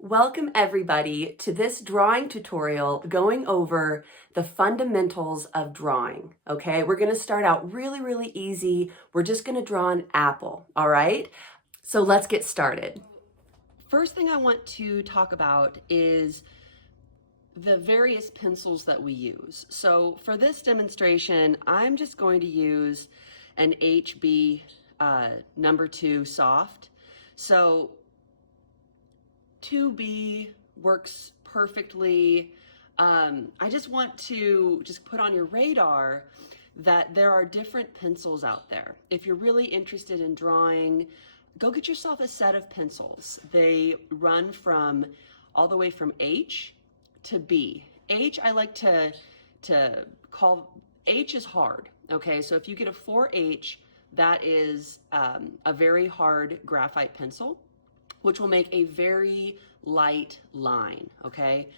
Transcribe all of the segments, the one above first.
Welcome everybody to this drawing tutorial going over the fundamentals of drawing, okay? We're gonna start out really easy. We're just gonna draw an apple, all right? So let's get started. First thing I want to talk about is the various pencils that we use. So for this demonstration, I'm just going to use an HB number 2 soft. So 2B works perfectly. I just want to put on your radar that there are different pencils out there. If you're really interested in drawing, go get yourself a set of pencils. They run from all the way from H to B. H, I like to call, H is hard, okay? So if you get a 4H, that is a very hard graphite pencil, which will make a very light line, okay?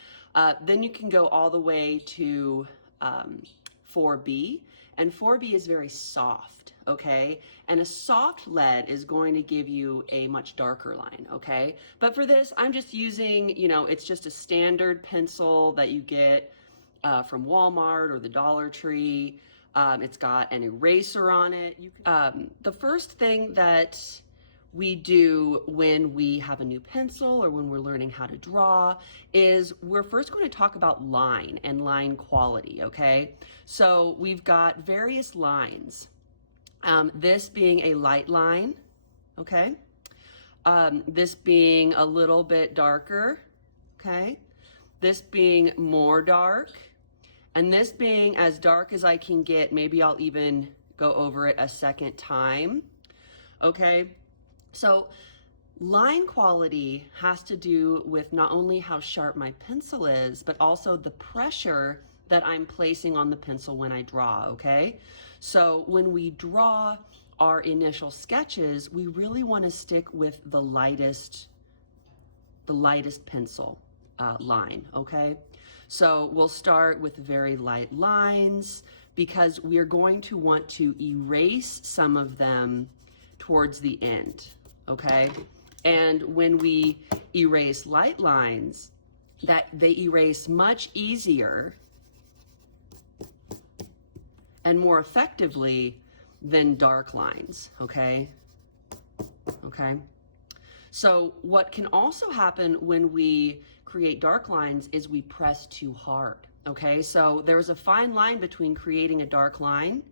Then you can go all the way to 4B, and 4B is very soft, okay? And a soft lead is going to give you a much darker line, okay? But for this, I'm just using, it's just a standard pencil that you get from Walmart or the Dollar Tree. It's got an eraser on it. The first thing that we do when we have a new pencil or when we're learning how to draw is we're first going to talk about line and line quality, okay? So we've got various lines. This being a light line, okay? This being a little bit darker, okay? This being more dark, and this being as dark as I can get. Maybe I'll even go over it a second time, okay? So line quality has to do with not only how sharp my pencil is, but also the pressure that I'm placing on the pencil when I draw, okay? So when we draw our initial sketches, we really want to stick with the lightest pencil line, okay? So we'll start with very light lines because we're going to want to erase some of them towards the end, okay? And when we erase light lines, that they erase much easier and more effectively than dark lines, okay? Okay. So what can also happen when we create dark lines is we press too hard, okay? So there's a fine line between creating a dark line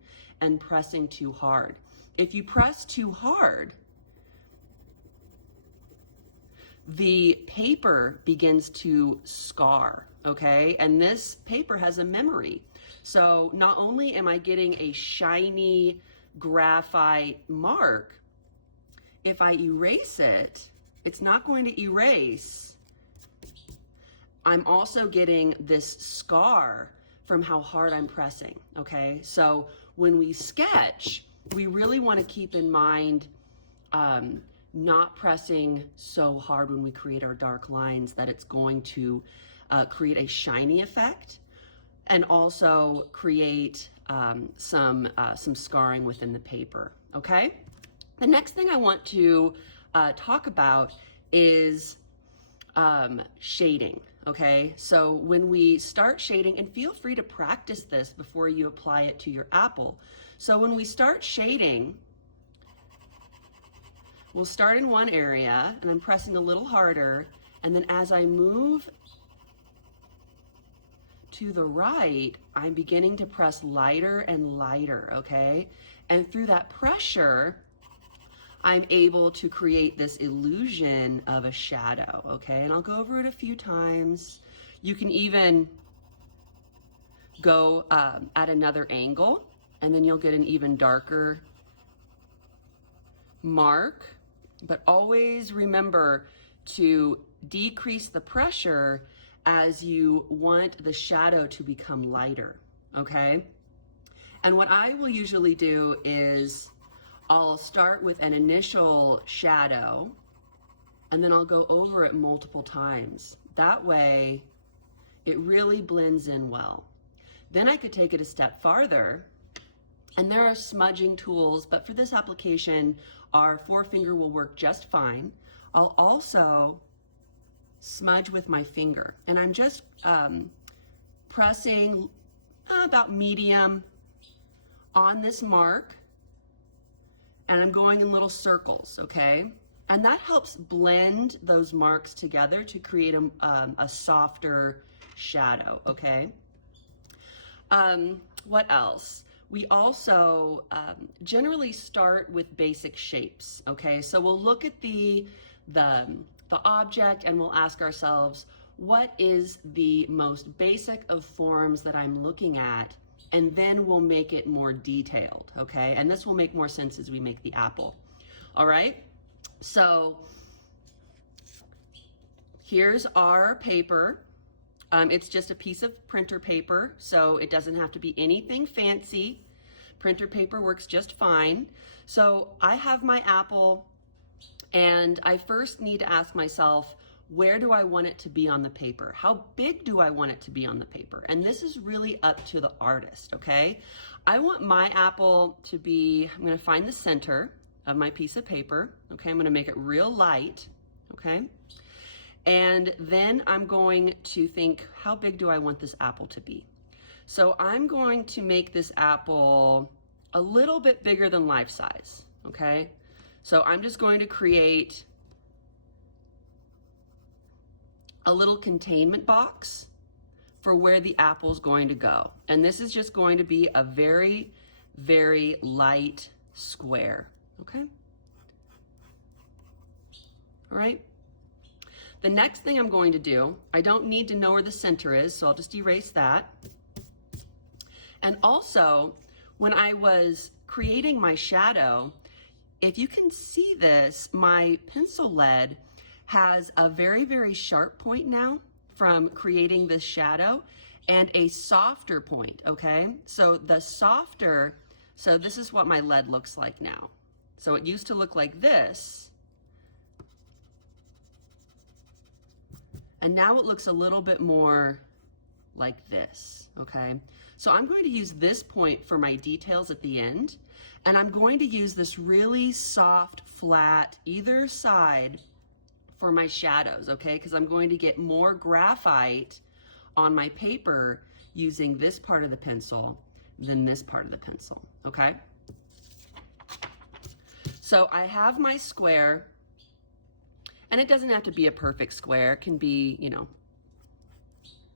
and pressing too hard. If you press too hard, the paper begins to scar, okay? And this paper has a memory. So not only am I getting a shiny graphite mark, if I erase it, it's not going to erase. I'm also getting this scar from how hard I'm pressing, okay? So when we sketch, we really want to keep in mind not pressing so hard when we create our dark lines that it's going to create a shiny effect and also create some scarring within the paper, okay? The next thing I want to talk about is shading, okay? So when we start shading, and feel free to practice this before you apply it to your apple. So when we start shading, we'll start in one area, and I'm pressing a little harder, and then as I move to the right, I'm beginning to press lighter and lighter, okay? And through that pressure, I'm able to create this illusion of a shadow, okay? And I'll go over it a few times. You can even go at another angle, and then you'll get an even darker mark. But always remember to decrease the pressure as you want the shadow to become lighter, okay? And what I will usually do is I'll start with an initial shadow, and then I'll go over it multiple times. That way, it really blends in well. Then I could take it a step farther, and there are smudging tools, but for this application, our forefinger will work just fine. I'll also smudge with my finger. And I'm just pressing about medium on this mark, and I'm going in little circles, okay? And that helps blend those marks together to create a softer shadow, okay? What else? We also generally start with basic shapes, okay? So we'll look at the object and we'll ask ourselves, what is the most basic of forms that I'm looking at? And then we'll make it more detailed, okay? And this will make more sense as we make the apple, all right? So here's our paper. It's just a piece of printer paper, so it doesn't have to be anything fancy. Printer paper works just fine. So I have my apple, and I first need to ask myself, where do I want it to be on the paper? How big do I want it to be on the paper? And this is really up to the artist, okay? I want my apple to be, I'm gonna find the center of my piece of paper, okay? I'm gonna make it real light, okay? And then I'm going to think, how big do I want this apple to be? So I'm going to make this apple a little bit bigger than life size, okay? So I'm just going to create a little containment box for where the apple is going to go. And this is just going to be a very, very light square, okay? All right. The next thing I'm going to do, I don't need to know where the center is, so I'll just erase that. And also, when I was creating my shadow, if you can see this, my pencil lead has a very, very sharp point now from creating this shadow and a softer point, okay? So the softer, so this is what my lead looks like now. So it used to look like this, and now it looks a little bit more like this, okay? So I'm going to use this point for my details at the end, and I'm going to use this really soft, flat, either side for my shadows, okay? Because I'm going to get more graphite on my paper using this part of the pencil than this part of the pencil, okay? So I have my square, and it doesn't have to be a perfect square. It can be, you know,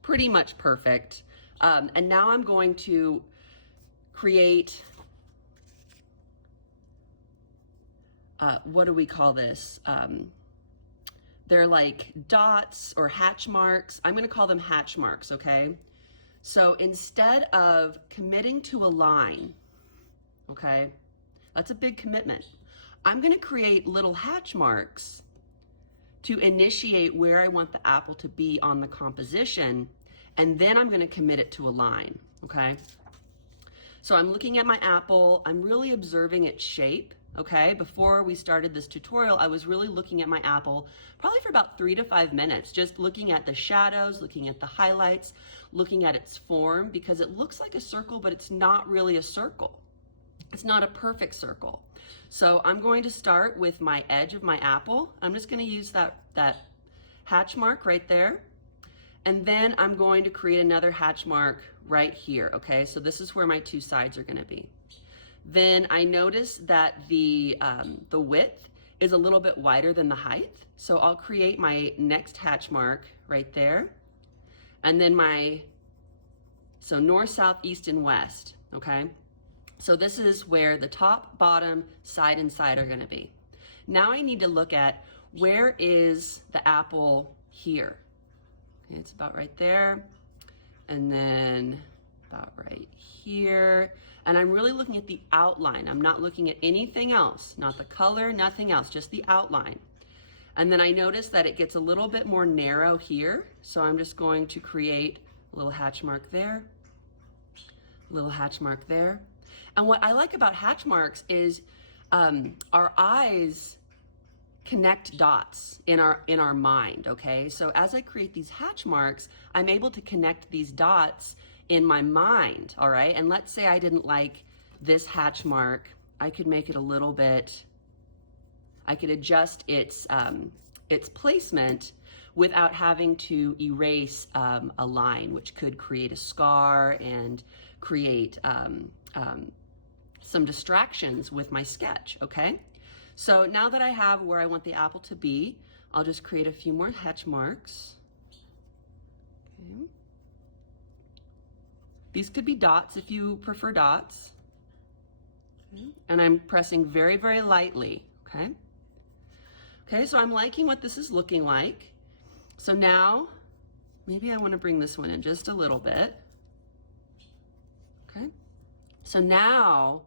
pretty much perfect. And now I'm going to create, what do we call this? They're like dots or hatch marks. I'm gonna call them hatch marks, okay? So instead of committing to a line, okay, that's a big commitment. I'm gonna create little hatch marks to initiate where I want the apple to be on the composition, and then I'm gonna commit it to a line, okay? So I'm looking at my apple, I'm really observing its shape, okay? Before we started this tutorial, I was really looking at my apple probably for about 3 to 5 minutes, just looking at the shadows, looking at the highlights, looking at its form, because it looks like a circle, but it's not really a circle. It's not a perfect circle. So I'm going to start with my edge of my apple. I'm just gonna use that hatch mark right there. And then I'm going to create another hatch mark right here, okay? So this is where my two sides are gonna be. Then I notice that the width is a little bit wider than the height. So I'll create my next hatch mark right there. And then so north, south, east, and west, okay? So this is where the top, bottom, side, and side are gonna be. Now I need to look at where is the apple here. Okay, it's about right there. And then about right here. And I'm really looking at the outline. I'm not looking at anything else, not the color, nothing else, just the outline. And then I notice that it gets a little bit more narrow here. So I'm just going to create a little hatch mark there, a little hatch mark there. And what I like about hatch marks is our eyes connect dots in our mind, okay? So as I create these hatch marks, I'm able to connect these dots in my mind, all right? And let's say I didn't like this hatch mark, I could make it a little bit, I could adjust its placement without having to erase a line, which could create a scar and create some distractions with my sketch, okay? So now that I have where I want the apple to be, I'll just create a few more hatch marks. Okay. These could be dots if you prefer dots. Okay. And I'm pressing very, very lightly, okay? Okay, so I'm liking what this is looking like. So now, maybe I want to bring this one in just a little bit. Okay, so now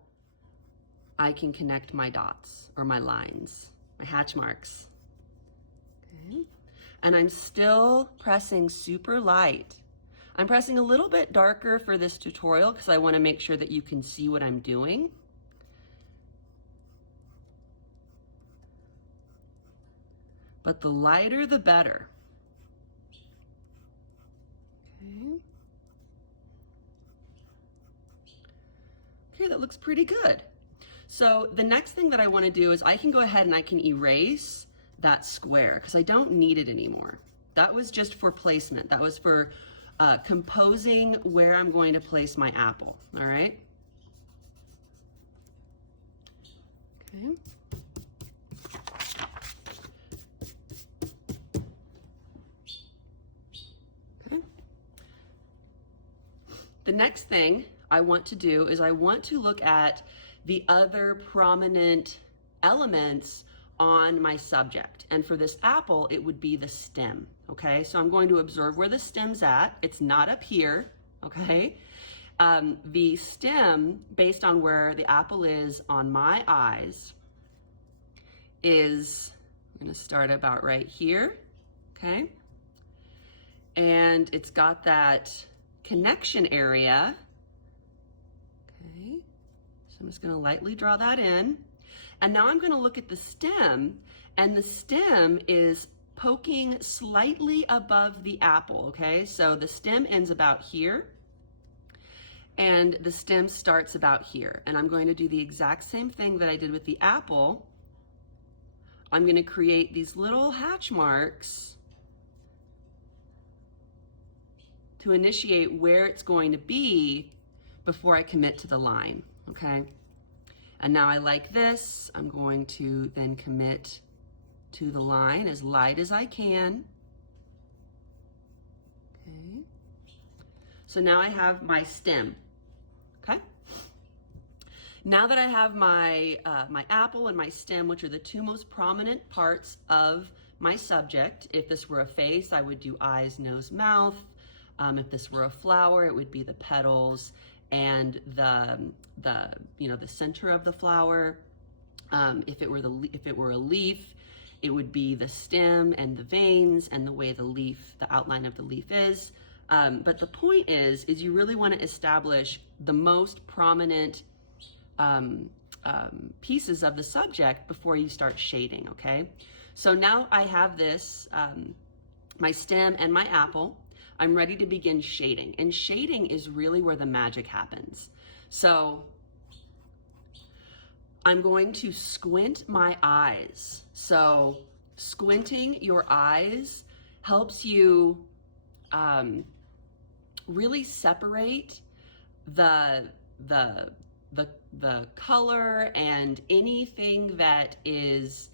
I can connect my dots or my lines, my hatch marks. Okay, and I'm still pressing super light. I'm pressing a little bit darker for this tutorial because I want to make sure that you can see what I'm doing. But the lighter, the better. Okay. Okay, that looks pretty good. So the next thing that I want to do is I can go ahead and I can erase that square because I don't need it anymore. That was just for placement. That was for composing where I'm going to place my apple, all right? Okay. Okay. The next thing I want to do is I want to look at the other prominent elements on my subject. And for this apple, it would be the stem, okay? So I'm going to observe where the stem's at. It's not up here, okay? The stem, based on where the apple is on my eyes, is, I'm gonna start about right here, okay? And it's got that connection area, okay? So I'm just gonna lightly draw that in. And now I'm gonna look at the stem, and the stem is poking slightly above the apple, okay? So the stem ends about here, and the stem starts about here. And I'm going to do the exact same thing that I did with the apple. I'm gonna create these little hatch marks to initiate where it's going to be before I commit to the line, okay? And now I like this. I'm going to then commit to the line as light as I can. Okay. So now I have my stem, okay? Now that I have my, my apple and my stem, which are the two most prominent parts of my subject, if this were a face, I would do eyes, nose, mouth. If this were a flower, it would be the petals and the center of the flower. If it were a leaf, it would be the stem and the veins and the way the outline of the leaf is. But the point is you really want to establish the most prominent pieces of the subject before you start shading, okay? So now I have this, my stem and my apple. I'm ready to begin shading, and shading is really where the magic happens. So I'm going to squint my eyes. So squinting your eyes helps you really separate the color and anything that is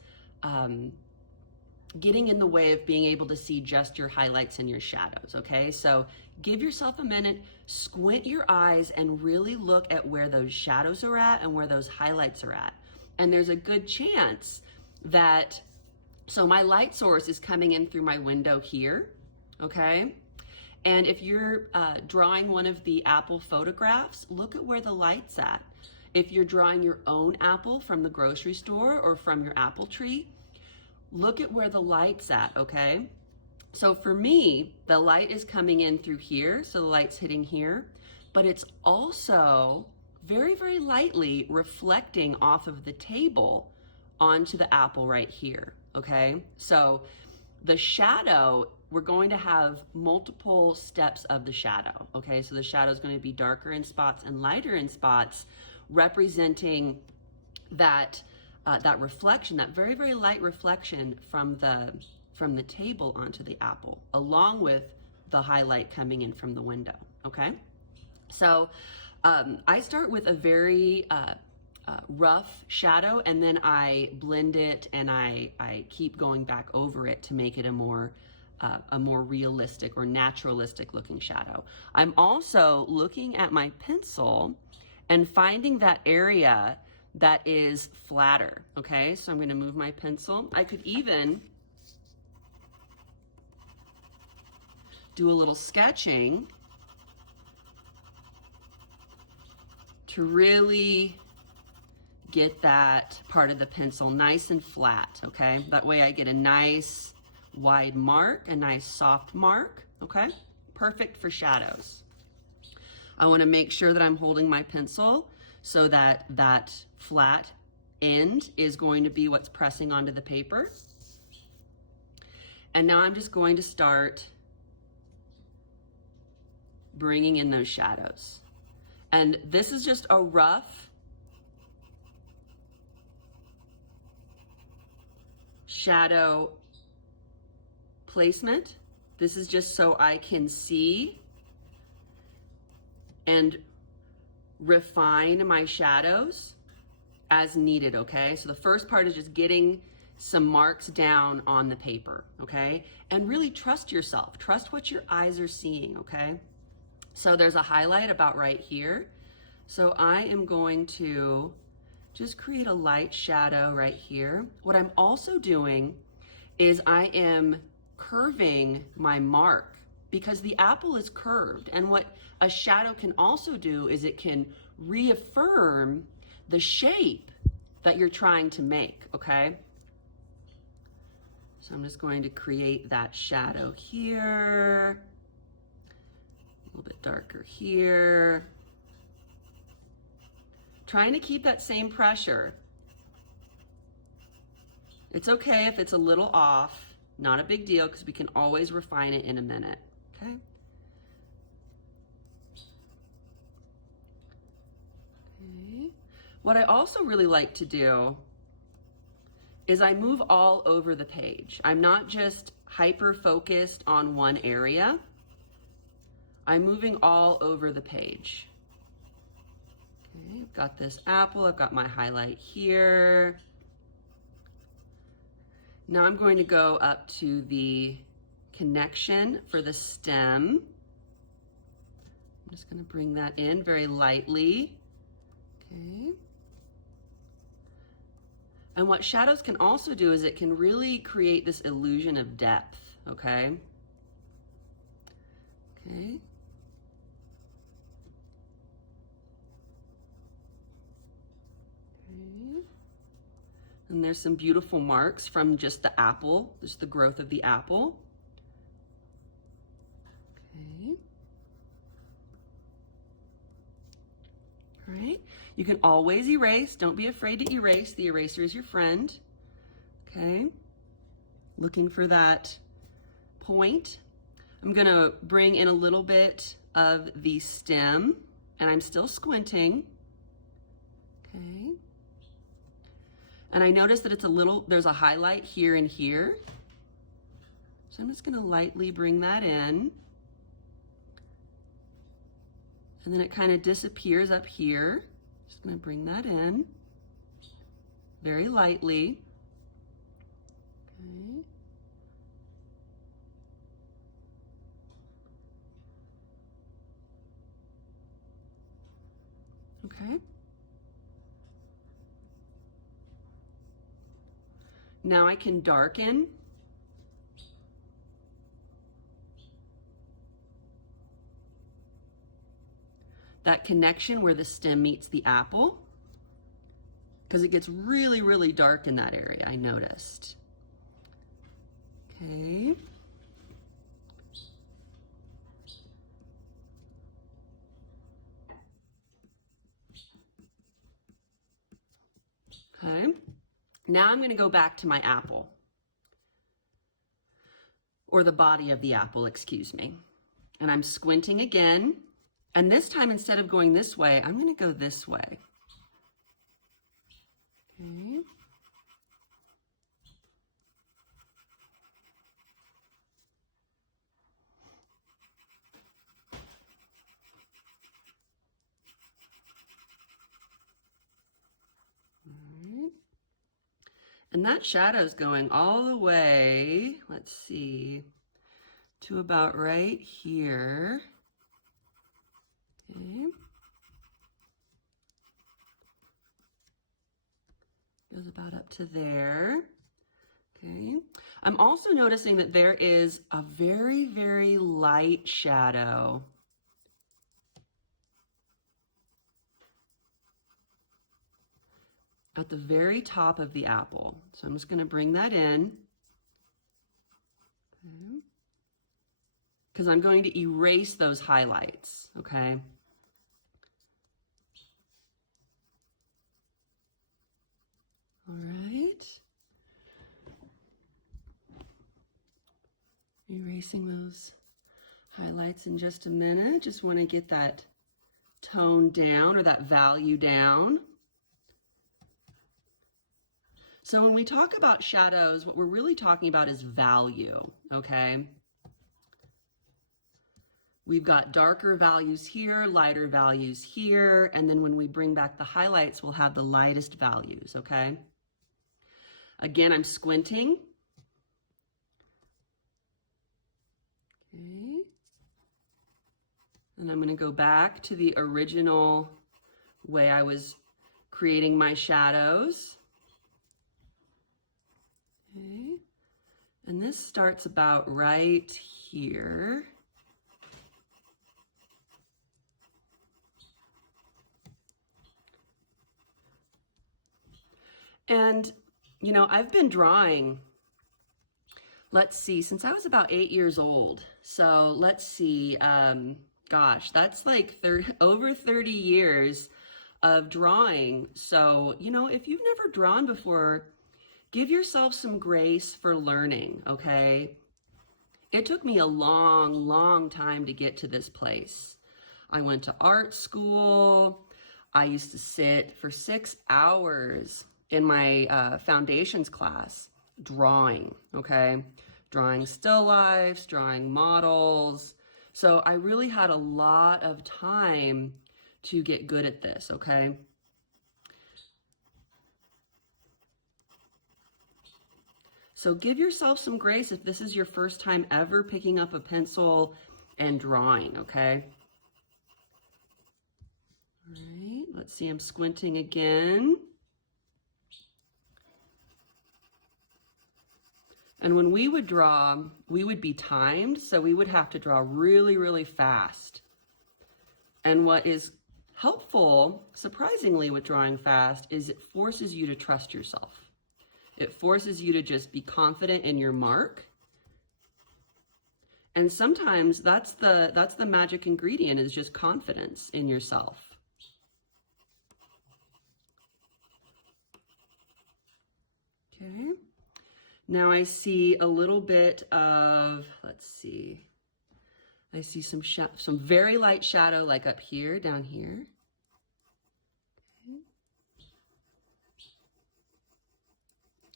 getting in the way of being able to see just your highlights and your shadows, okay? So give yourself a minute, squint your eyes, and really look at where those shadows are at and where those highlights are at. And there's a good chance that, so my light source is coming in through my window here, okay? And if you're drawing one of the apple photographs, look at where the light's at. If you're drawing your own apple from the grocery store or from your apple tree, look at where the light's at, okay? So for me, the light is coming in through here, so the light's hitting here, but it's also very, very lightly reflecting off of the table onto the apple right here, okay? So the shadow, we're going to have multiple steps of the shadow, okay? So the shadow is going to be darker in spots and lighter in spots, representing that that reflection, that very, very light reflection from the from the table onto the apple, along with the highlight coming in from the window, okay? So I start with a very rough shadow, and then I blend it and I keep going back over it to make it a more realistic or naturalistic looking shadow. I'm also looking at my pencil and finding that area that is flatter, okay? So I'm gonna move my pencil. I could even do a little sketching to really get that part of the pencil nice and flat, okay? That way I get a nice wide mark, a nice soft mark, okay? Perfect for shadows. I wanna make sure that I'm holding my pencil so that that flat end is going to be what's pressing onto the paper. And now I'm just going to start bringing in those shadows. And this is just a rough shadow placement. This is just so I can see and refine my shadows as needed, okay? So the first part is just getting some marks down on the paper, okay? And really trust yourself. Trust what your eyes are seeing, okay? So there's a highlight about right here. So I am going to just create a light shadow right here. What I'm also doing is I am curving my mark because the apple is curved. And what a shadow can also do is it can reaffirm the shape that you're trying to make, okay? So I'm just going to create that shadow here, a little bit darker here. Trying to keep that same pressure. It's okay if it's a little off, not a big deal, because we can always refine it in a minute, okay? Okay. What I also really like to do is I move all over the page. I'm not just hyper focused on one area. I'm moving all over the page. Okay, I've got this apple, I've got my highlight here. Now I'm going to go up to the connection for the stem. I'm just going to bring that in very lightly. Okay. And what shadows can also do is it can really create this illusion of depth, okay? Okay. And there's some beautiful marks from just the apple, just the growth of the apple. Okay. All right. You can always erase. Don't be afraid to erase. The eraser is your friend. Okay. Looking for that point. I'm going to bring in a little bit of the stem, and I'm still squinting. Okay. And I notice that it's a little, there's a highlight here and here. So I'm just going to lightly bring that in. And then it kind of disappears up here. Just going to bring that in very lightly. Okay. Okay. Now I can darken. That connection where the stem meets the apple, because it gets really, really dark in that area, I noticed. Okay. Okay. Now I'm going to go back to my apple, or the body of the apple, excuse me. And I'm squinting again. And this time, instead of going this way, I'm going to go this way. Okay. And that shadow's going all the way, let's see, to about right here. Okay. Goes about up to there. Okay. I'm also noticing that there is a very, very light shadow at the very top of the apple. So I'm just going to bring that in. Okay. Because I'm going to erase those highlights, okay? All right. Erasing those highlights in just a minute. Just want to get that tone down, or that value down. So when we talk about shadows, what we're really talking about is value, okay? We've got darker values here, lighter values here, and then when we bring back the highlights, we'll have the lightest values, okay? Again, I'm squinting. Okay. And I'm going to go back to the original way I was creating my shadows. Okay. And this starts about right here. And, you know, I've been drawing, let's see, since I was about 8 years old. So let's see, gosh, that's like over 30 years of drawing. So, you know, if you've never drawn before, give yourself some grace for learning, okay? It took me a long, long time to get to this place. I went to art school. I used to sit for 6 hours in my foundations class drawing, okay? Drawing still lifes, drawing models. So I really had a lot of time to get good at this, okay? So give yourself some grace if this is your first time ever picking up a pencil and drawing, okay? All right, let's see, I'm squinting again. And when we would draw, we would be timed, so we would have to draw really, really fast. And what is helpful, surprisingly, with drawing fast is it forces you to trust yourself. It forces you to just be confident in your mark. And sometimes that's the magic ingredient, is just confidence in yourself. Okay. Now I see a little bit of, let's see, I see some very light shadow, like up here, down here. Okay.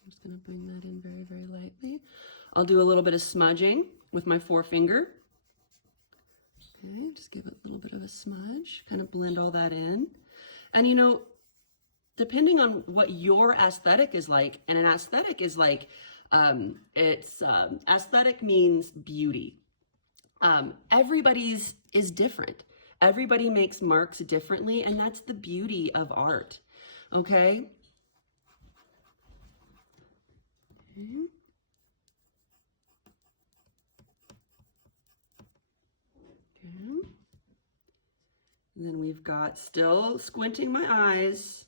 I'm just going to bring that in very, very lightly. I'll do a little bit of smudging with my forefinger. Okay, just give it a little bit of a smudge, kind of blend all that in. And you know, depending on what your aesthetic is like, and an aesthetic is like, aesthetic means beauty. Everybody's is different. Everybody makes marks differently, and that's the beauty of art. Okay? Okay. Okay. And then we've got, still squinting my eyes.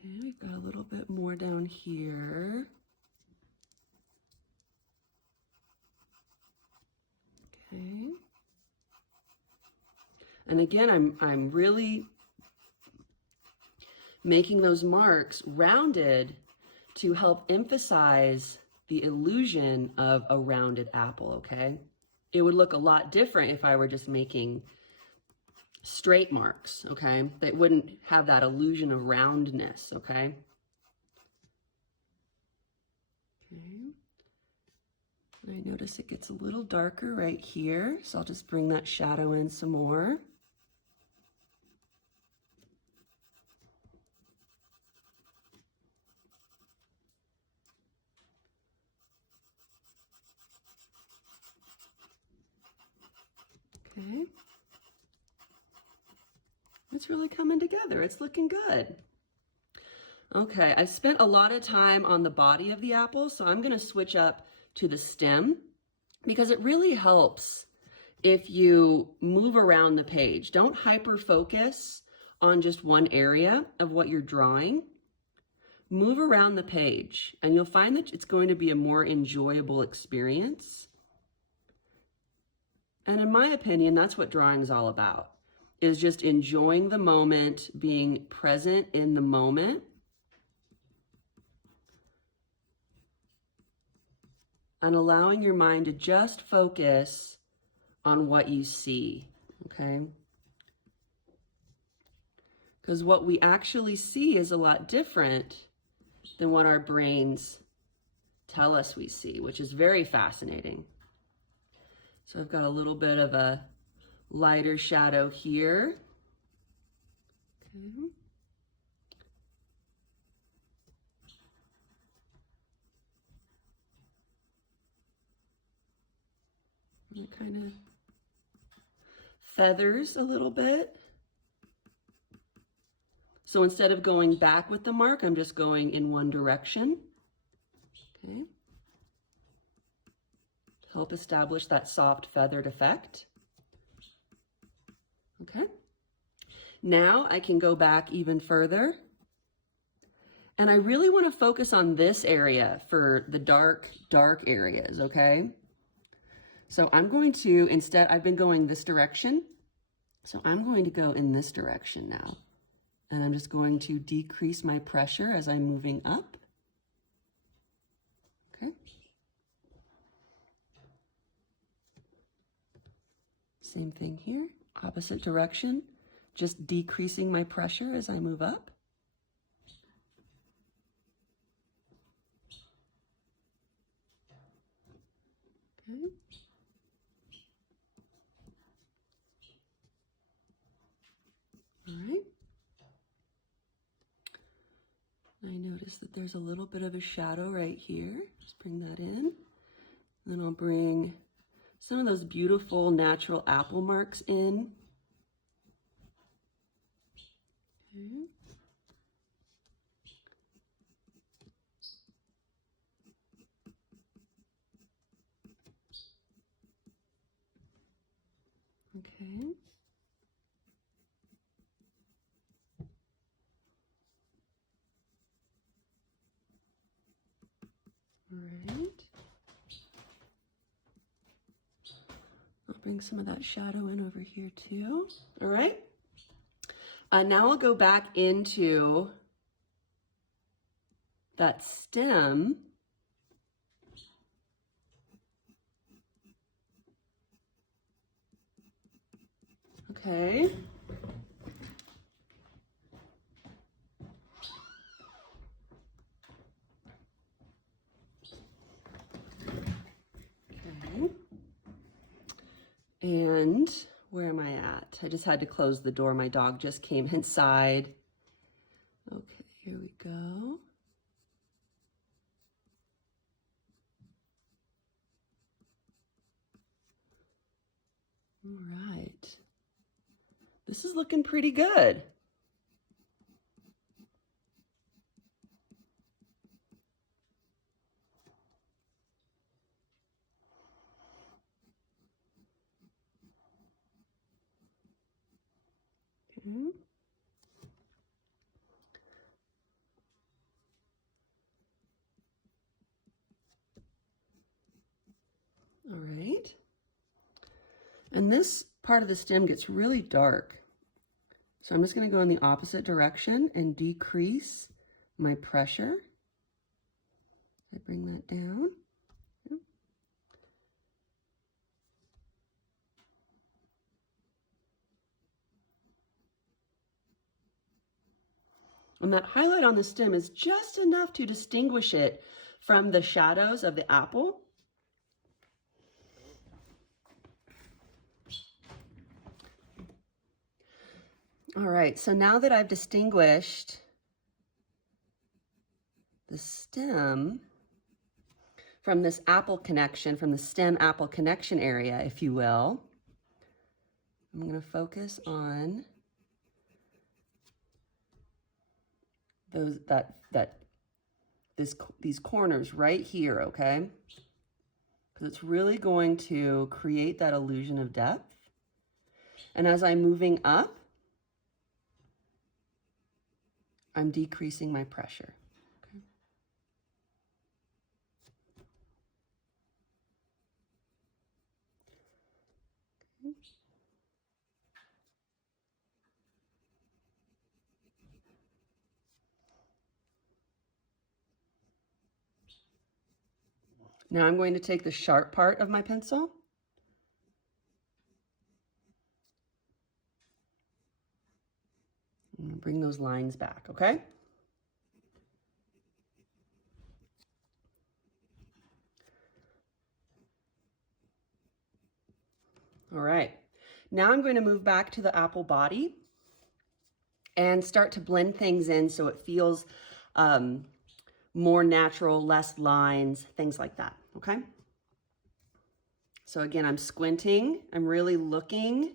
Okay, we've got a little bit more down here. Okay. And again, I'm really making those marks rounded to help emphasize the illusion of a rounded apple, okay? It would look a lot different if I were just making straight marks, okay? That wouldn't have that illusion of roundness, okay? Okay. And I notice it gets a little darker right here, so I'll just bring that shadow in some more. Okay. It's really coming together. It's looking good. Okay, I spent a lot of time on the body of the apple, so I'm gonna switch up to the stem because it really helps if you move around the page. Don't hyper focus on just one area of what you're drawing. Move around the page and you'll find that it's going to be a more enjoyable experience. And in my opinion, that's what drawing is all about, is just enjoying the moment, being present in the moment. And allowing your mind to just focus on what you see, okay? Because what we actually see is a lot different than what our brains tell us we see, which is very fascinating. So I've got a little bit of a lighter shadow here. Okay. And it kind of feathers a little bit. So instead of going back with the mark, I'm just going in one direction. Okay. Help establish that soft feathered effect. Okay. Now I can go back even further. And I really want to focus on this area for the dark areas, okay? So I'm going to, instead, I've been going this direction. So I'm going to go in this direction now. And I'm just going to decrease my pressure as I'm moving up. Okay. Same thing here, opposite direction, just decreasing my pressure as I move up. Okay. All right. I notice that there's a little bit of a shadow right here. Just bring that in. Then I'll bring some of those beautiful natural apple marks in. Okay. Okay. All right. I'll bring some of that shadow in over here too. All right. Now I'll go back into that stem. Okay. Okay. And where am I at? I just had to close the door. My dog just came inside. Okay, here we go. All right. This is looking pretty good. Okay. All right. And this part of the stem gets really dark. So I'm just going to go in the opposite direction and decrease my pressure. I bring that down. And that highlight on the stem is just enough to distinguish it from the shadows of the apple. All right, so now that I've distinguished the stem from this apple connection, from the stem apple connection area, if you will, I'm going to focus on these corners right here, okay? Because it's really going to create that illusion of depth. And as I'm moving up, I'm decreasing my pressure. Okay. Now I'm going to take the sharp part of my pencil and bring those lines back, okay? All right, now I'm going to move back to the apple body and start to blend things in so it feels more natural, less lines, things like that, okay? So again, I'm squinting, I'm really looking.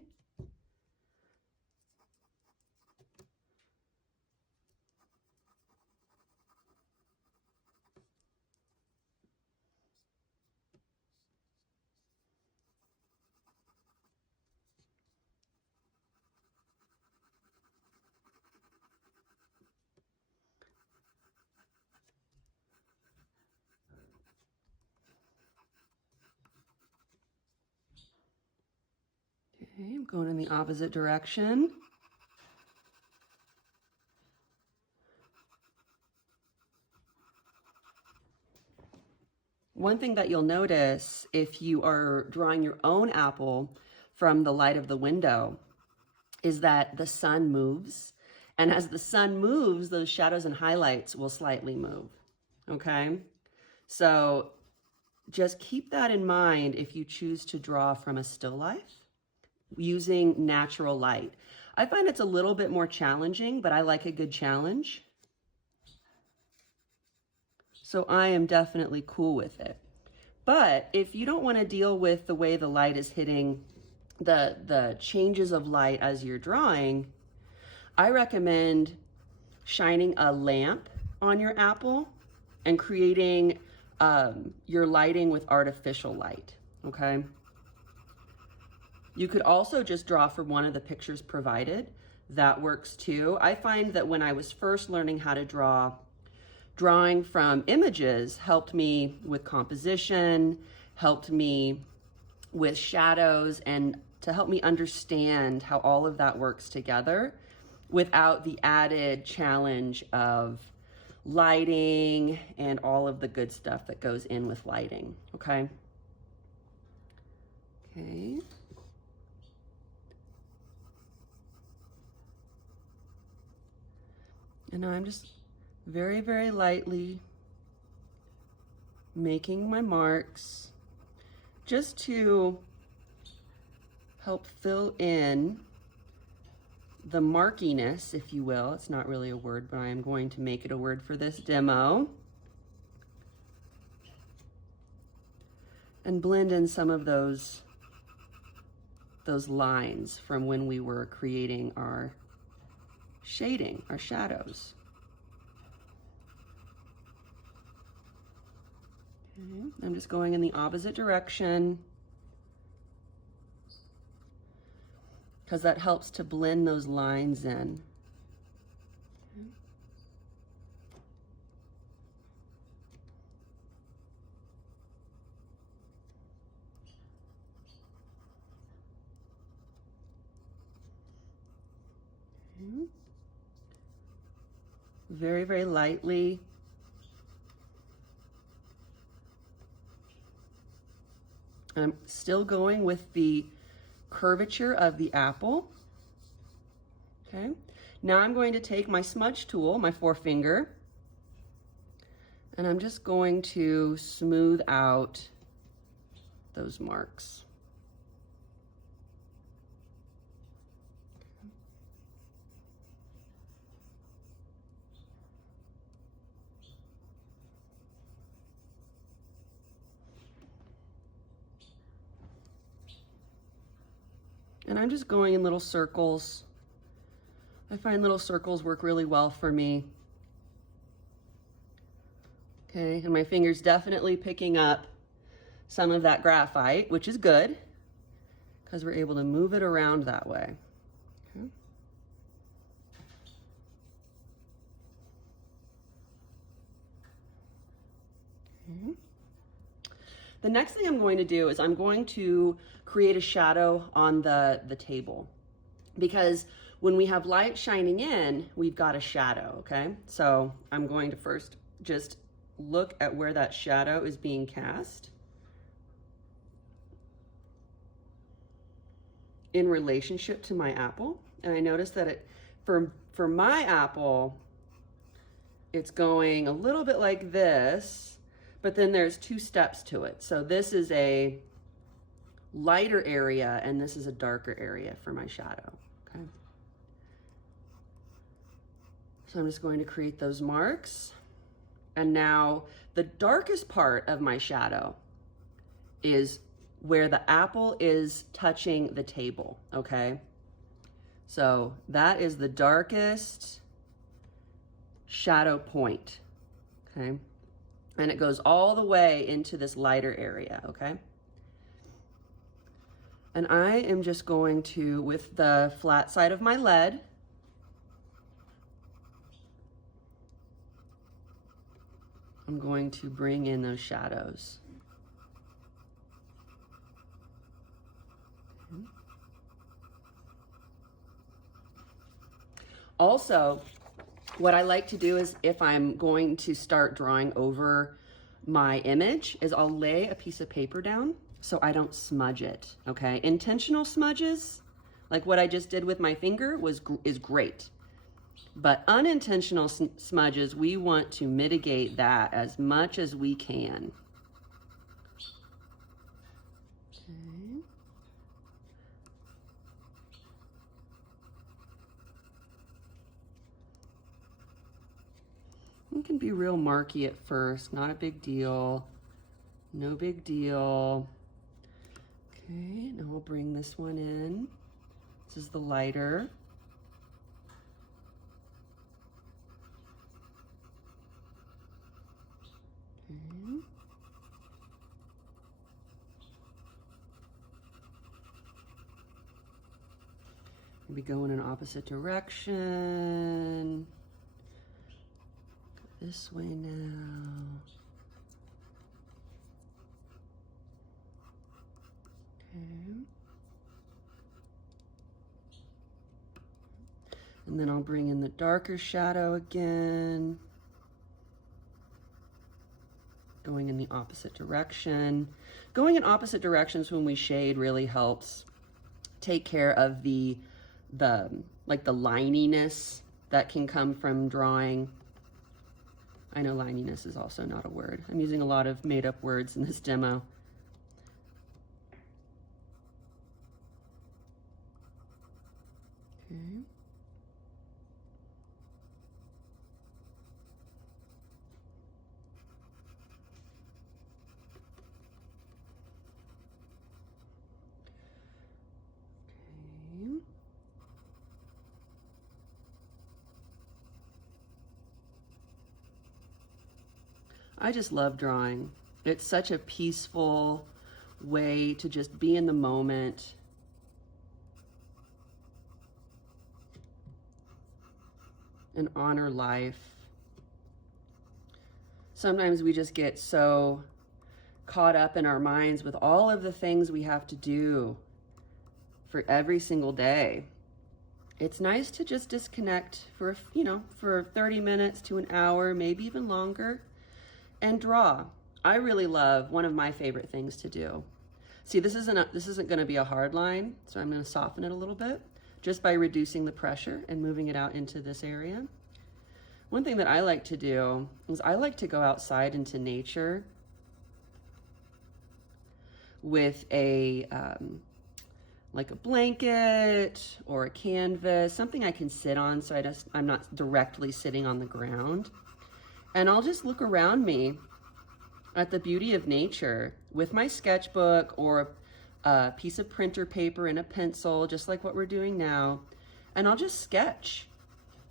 Okay, I'm going in the opposite direction. One thing that you'll notice if you are drawing your own apple from the light of the window is that the sun moves. And as the sun moves, those shadows and highlights will slightly move, okay? So just keep that in mind if you choose to draw from a still life using natural light. I find it's a little bit more challenging, but I like a good challenge. So I am definitely cool with it. But if you don't want to deal with the way the light is hitting the changes of light as you're drawing, I recommend shining a lamp on your apple and creating your lighting with artificial light, okay? You could also just draw from one of the pictures provided. That works too. I find that when I was first learning how to draw, drawing from images helped me with composition, helped me with shadows, and to help me understand how all of that works together without the added challenge of lighting and all of the good stuff that goes in with lighting, okay? Okay. And now I'm just very, very lightly making my marks just to help fill in the markiness, if you will. It's not really a word, but I am going to make it a word for this demo. And blend in some of those lines from when we were creating our shading, our shadows. Okay. I'm just going in the opposite direction because that helps to blend those lines in. Okay. Very, very lightly. I'm still going with the curvature of the apple. Okay. Now I'm going to take my smudge tool, my forefinger, and I'm just going to smooth out those marks. And I'm just going in little circles. I find little circles work really well for me. Okay, and my finger's definitely picking up some of that graphite, which is good because we're able to move it around that way. Okay. Okay. The next thing I'm going to do is I'm going to create a shadow on the table, because when we have light shining in, we've got a shadow, okay? So I'm going to first just look at where that shadow is being cast in relationship to my apple. And I notice that for my apple, it's going a little bit like this, but then there's two steps to it. So this is a lighter area and this is a darker area for my shadow, okay? So I'm just going to create those marks. And now the darkest part of my shadow is where the apple is touching the table, okay? So that is the darkest shadow point, okay? And it goes all the way into this lighter area, okay? And I am just going to, with the flat side of my lead, I'm going to bring in those shadows. Okay. Also, what I like to do is, if I'm going to start drawing over my image, is I'll lay a piece of paper down so I don't smudge it, okay? Intentional smudges, like what I just did with my finger, is great. But unintentional smudges, we want to mitigate that as much as we can. Okay. It can be real marky at first, not a big deal. No big deal. Okay, now we'll bring this one in. This is the lighter. Okay. Maybe go in an opposite direction. Go this way now. Okay. And then I'll bring in the darker shadow again. Going in the opposite direction. Going in opposite directions when we shade really helps take care of the lininess that can come from drawing. I know lininess is also not a word. I'm using a lot of made up words in this demo. Okay. I just love drawing. It's such a peaceful way to just be in the moment. And honor life. Sometimes we just get so caught up in our minds with all of the things we have to do for every single day. It's nice to just disconnect for, for 30 minutes to an hour, maybe even longer, and draw. I really love, one of my favorite things to do. See, this isn't going to be a hard line, so I'm going to soften it a little bit just by reducing the pressure and moving it out into this area. One thing that I like to do is I like to go outside into nature with a like a blanket or a canvas, something I can sit on so I'm not directly sitting on the ground. And I'll just look around me at the beauty of nature with my sketchbook or a piece of printer paper and a pencil, just like what we're doing now, and I'll just sketch.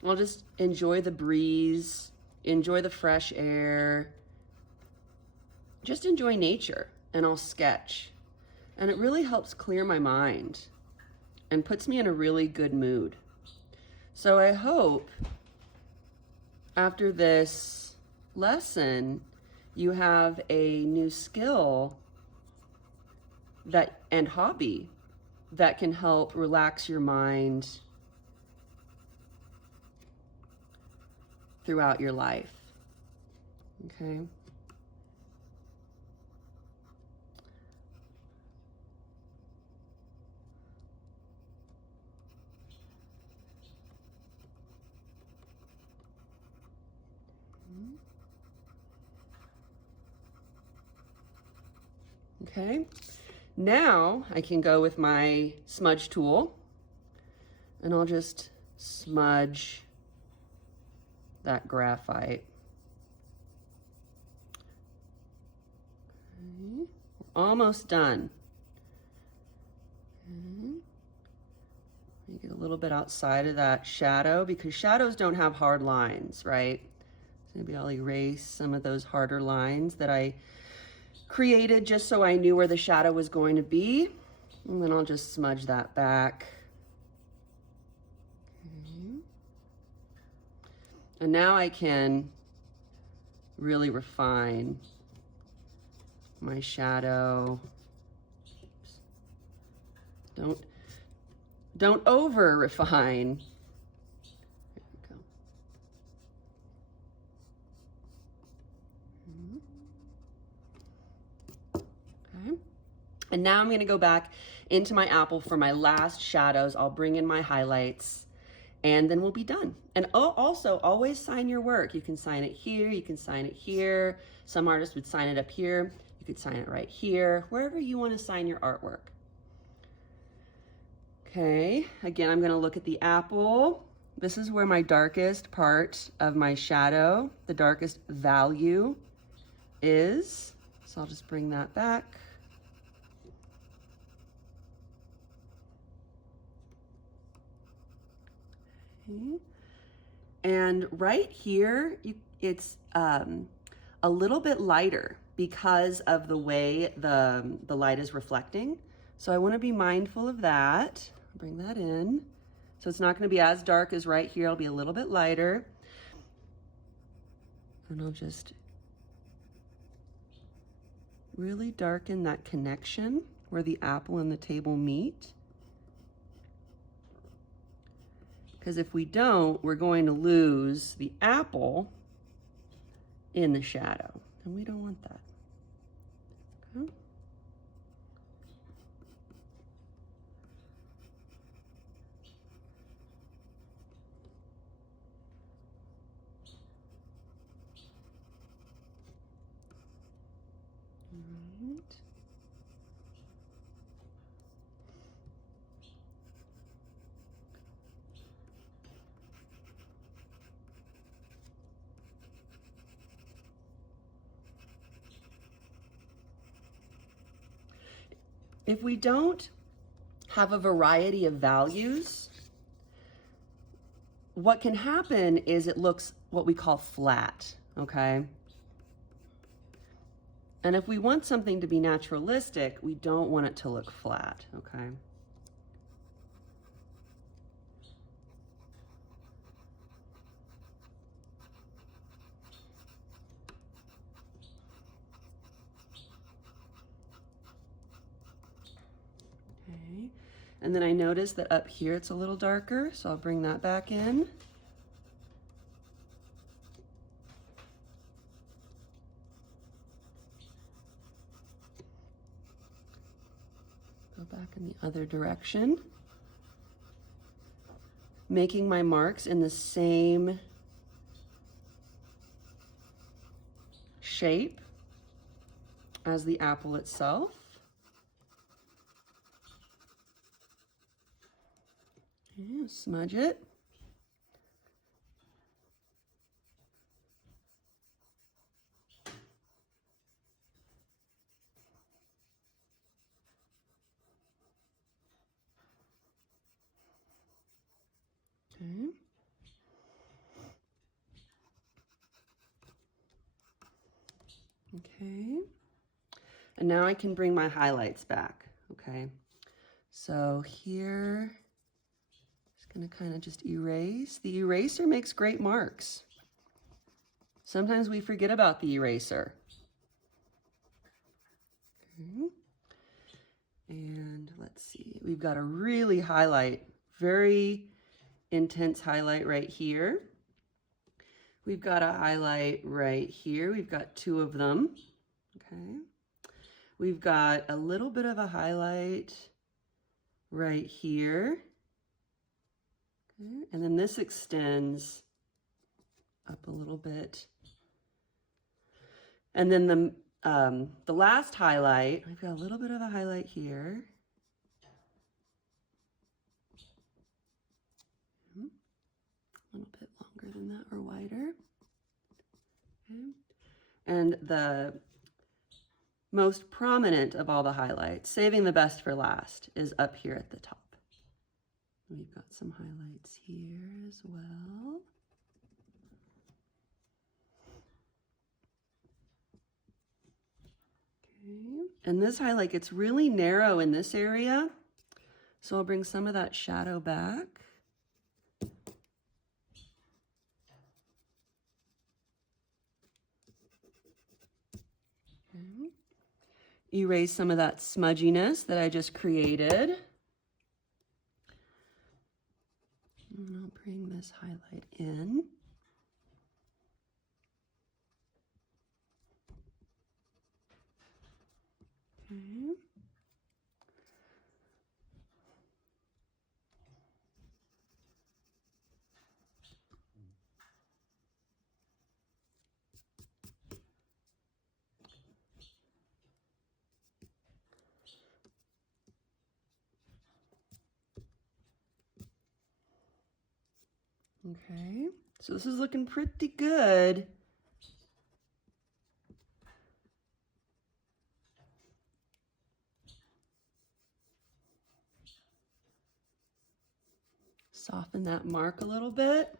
I'll just enjoy the breeze, enjoy the fresh air, just enjoy nature, and I'll sketch. And it really helps clear my mind and puts me in a really good mood. So I hope after this lesson, you have a new skill and hobby that can help relax your mind throughout your life. Okay? Okay, now I can go with my smudge tool and I'll just smudge that graphite. Okay. We're almost done. Okay. Get a little bit outside of that shadow because shadows don't have hard lines, right? So maybe I'll erase some of those harder lines that I created just so I knew where the shadow was going to be. And then I'll just smudge that back. Okay. And now I can really refine my shadow. Oops. Don't over refine. There we go. Okay. And now I'm going to go back into my apple for my last shadows. I'll bring in my highlights and then we'll be done. And also always sign your work. You can sign it here, you can sign it here. Some artists would sign it up here. You could sign it right here, wherever you want to sign your artwork. Okay, again, I'm going to look at the apple. This is where my darkest part of my shadow, the darkest value is. So I'll just bring that back. Okay. And right here, it's a little bit lighter because of the way the light is reflecting. So I want to be mindful of that. Bring that in. So it's not going to be as dark as right here. It'll be a little bit lighter. And I'll just really darken that connection where the apple and the table meet. Because if we don't, we're going to lose the apple in the shadow. And we don't want that. Okay. Right. If we don't have a variety of values, what can happen is it looks what we call flat, okay? And if we want something to be naturalistic, we don't want it to look flat, okay? Okay, and then I notice that up here it's a little darker, so I'll bring that back in. Go back in the other direction. Making my marks in the same shape as the apple itself. Okay, smudge it. Okay. Okay. And now I can bring my highlights back. Okay. So here, just going to kind of just erase. The eraser makes great marks. Sometimes we forget about the eraser. Okay. And let's see, we've got a really highlight, very intense highlight right here. We've got a highlight right here. We've got two of them. Okay. We've got a little bit of a highlight right here. Okay. And then this extends up a little bit. And then the last highlight, I've got a little bit of a highlight here. A little bit longer than that or wider. Okay. And the most prominent of all the highlights, saving the best for last, is up here at the top. We've got some highlights here as well. Okay. And this highlight gets really narrow in this area, so I'll bring some of that shadow back. Okay. Erase some of that smudginess that I just created. And I'll bring this highlight in. Okay. Okay, so this is looking pretty good. Soften that mark a little bit.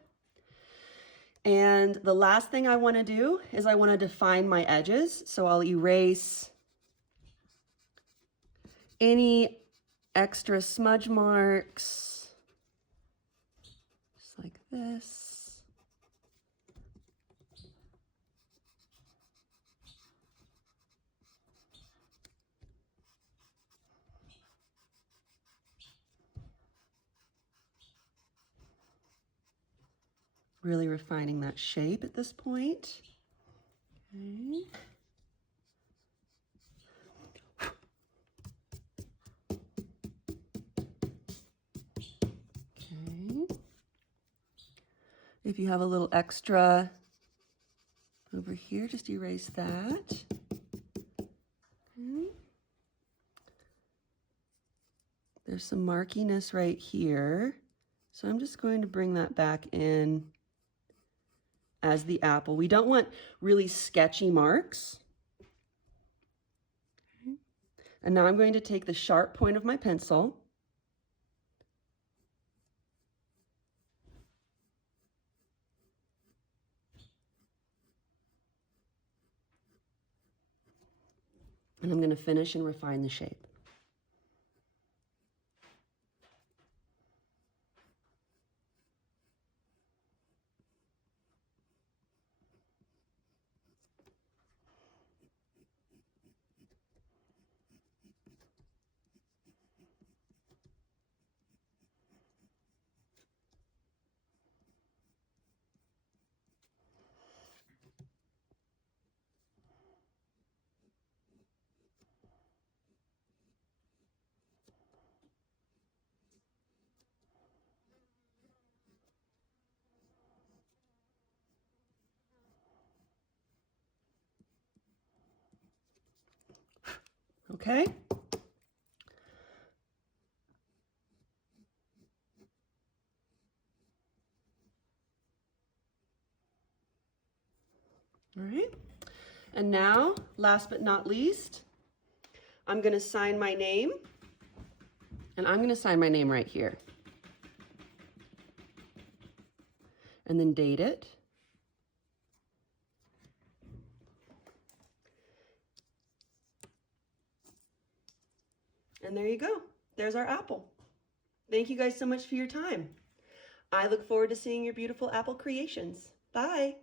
And the last thing I want to do is I want to define my edges. So I'll erase any extra smudge marks, just like this. Really refining that shape at this point. Okay. Okay. If you have a little extra over here, just erase that. Okay. There's some markiness right here, so I'm just going to bring that back in as the apple. We don't want really sketchy marks. Okay. And now I'm going to take the sharp point of my pencil and I'm going to finish and refine the shape. Okay? All right. And now, last but not least, I'm going to sign my name. And I'm going to sign my name right here. and then date it. And there you go. There's our apple. Thank you guys so much for your time. I look forward to seeing your beautiful apple creations. Bye.